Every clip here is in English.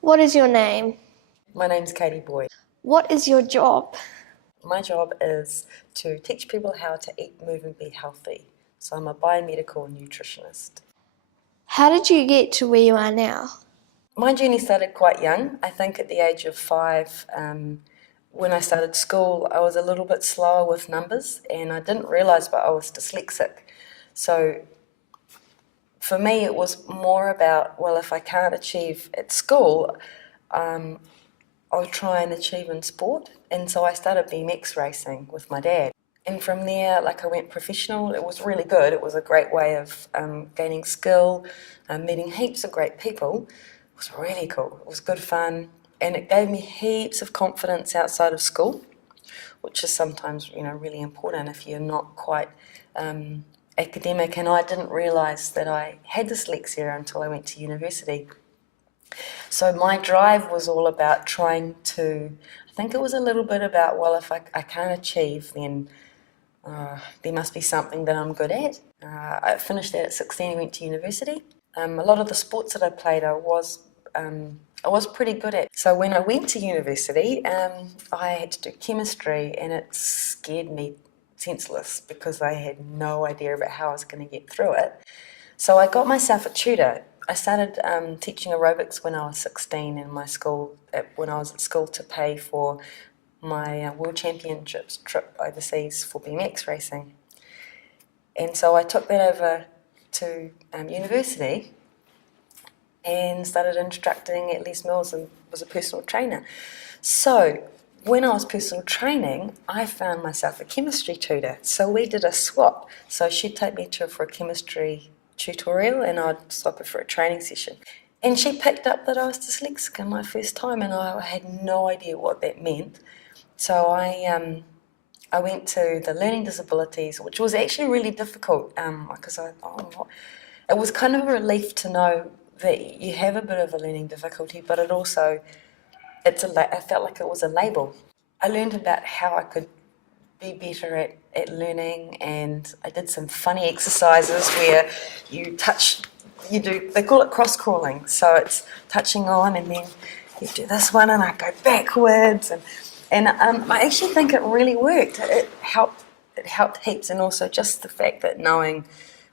What is your name? My name's Kaytee. What is your job? My job is to teach people how to eat, move and be healthy. So I'm a biomedical nutritionist. How did you get to where you are now? My journey started quite young. I think at the age of 5, when I started school, I was a little bit slower with numbers and I didn't realise, but I was dyslexic. So for me, it was more about, well, if I can't achieve at school, I'll try and achieve in sport. And so I started BMX racing with my dad. And from there, I went professional. It was really good. It was a great way of gaining skill, meeting heaps of great people. It was really cool. It was good fun. And it gave me heaps of confidence outside of school, which is sometimes, really important if you're not quite academic. And I didn't realise that I had dyslexia until I went to university. So my drive was all about trying to, I think it was a little bit about, well, if I can't achieve, then there must be something that I'm good at. I finished that at 16 and went to university. A lot of the sports that I played I was pretty good at. So when I went to university, I had to do chemistry and it scared me senseless because I had no idea about how I was going to get through it. So I got myself a tutor. I started teaching aerobics when I was 16 in my school, when I was at school, to pay for my World Championships trip overseas for BMX racing. And so I took that over to university and started instructing at Les Mills and was a personal trainer. So when I was personal training, I found myself a chemistry tutor. So we did a swap. So she'd take me for a chemistry tutorial and I'd swap her for a training session. And she picked up that I was dyslexic in my first time and I had no idea what that meant. So I went to the learning disabilities, which was actually really difficult because it was kind of a relief to know that you have a bit of a learning difficulty, but it also, I felt like it was a label. I learned about how I could be better at learning, and I did some funny exercises where they call it cross-crawling, so it's touching on and then you do this one and I go backwards and I actually think it really worked. It helped heaps, and also just the fact that knowing,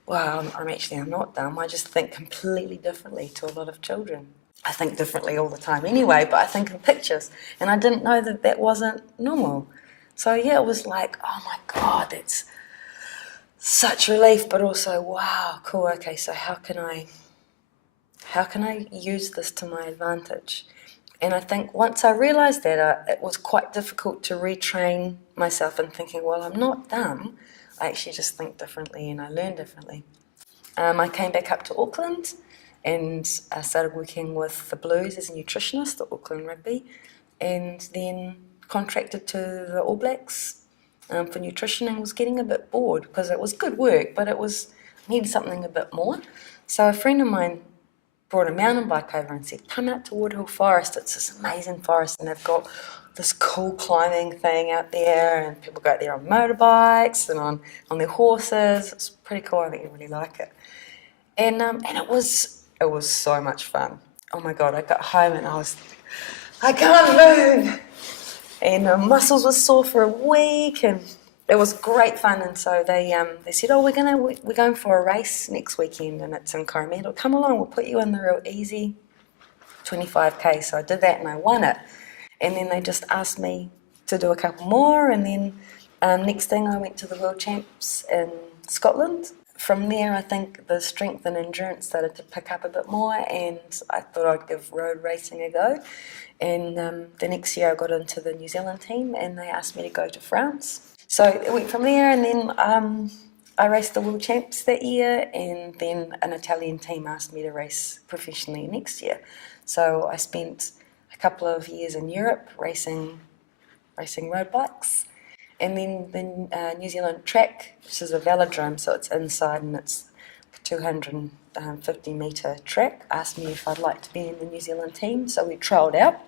well, I'm not dumb. I just think completely differently to a lot of children. I think differently all the time anyway, but I think in pictures, and I didn't know that wasn't normal. So yeah, it was like, oh my God, that's such relief, but also, wow, cool, okay, so how can I use this to my advantage? And I think once I realised that, it was quite difficult to retrain myself in thinking, well, I'm not dumb. I actually just think differently and I learn differently. I came back up to Auckland and I started working with the Blues as a nutritionist at Auckland Rugby, and then contracted to the All Blacks for nutrition, and was getting a bit bored because it was good work, but needed something a bit more. So a friend of mine brought a mountain bike over and said, come out to Woodhill Forest, it's this amazing forest and they've got this cool climbing thing out there and people go out there on motorbikes and on their horses. It's pretty cool, I think you'll really like it. And it was so much fun. Oh my God, I got home and I can't move. And my muscles were sore for a week and it was great fun. And so they said, oh, we're going for a race next weekend and it's in Coromandel. Come along, we'll put you in the real easy 25K. So I did that and I won it. And then they just asked me to do a couple more, and then next thing I went to the World Champs in Scotland. From there, I think the strength and endurance started to pick up a bit more, and I thought I'd give road racing a go. And the next year I got into the New Zealand team and they asked me to go to France. So it went from there, and then I raced the World Champs that year, and then an Italian team asked me to race professionally next year. So I spent a couple of years in Europe racing road bikes. And then the New Zealand track, which is a velodrome, so it's inside and it's a 250 metre track, asked me if I'd like to be in the New Zealand team. So we trialled out,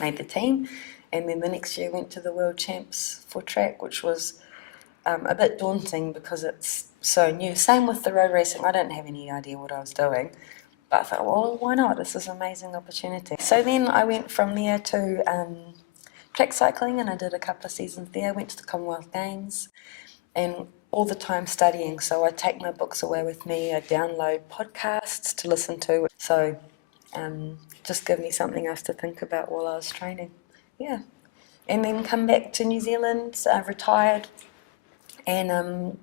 made the team, and then the next year went to the World Champs for track, which was a bit daunting because it's so new. Same with the road racing, I didn't have any idea what I was doing. But I thought, well, why not? This is an amazing opportunity. So then I went from there to track cycling, and I did a couple of seasons there. I went to the Commonwealth Games, and all the time studying. So I take my books away with me. I download podcasts to listen to. So just give me something else to think about while I was training. Yeah. And then come back to New Zealand, retired, and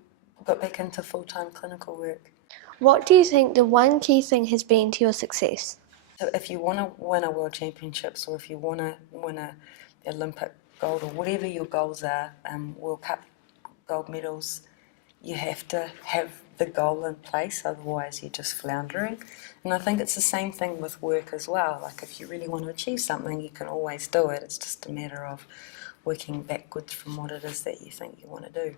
got back into full-time clinical work. What do you think the one key thing has been to your success? So if you want to win a World Championships, or if you want to win a Olympic gold, or whatever your goals are, World Cup gold medals, you have to have the goal in place, otherwise you're just floundering. And I think it's the same thing with work as well. Like if you really want to achieve something, you can always do it. It's just a matter of working backwards from what it is that you think you want to do.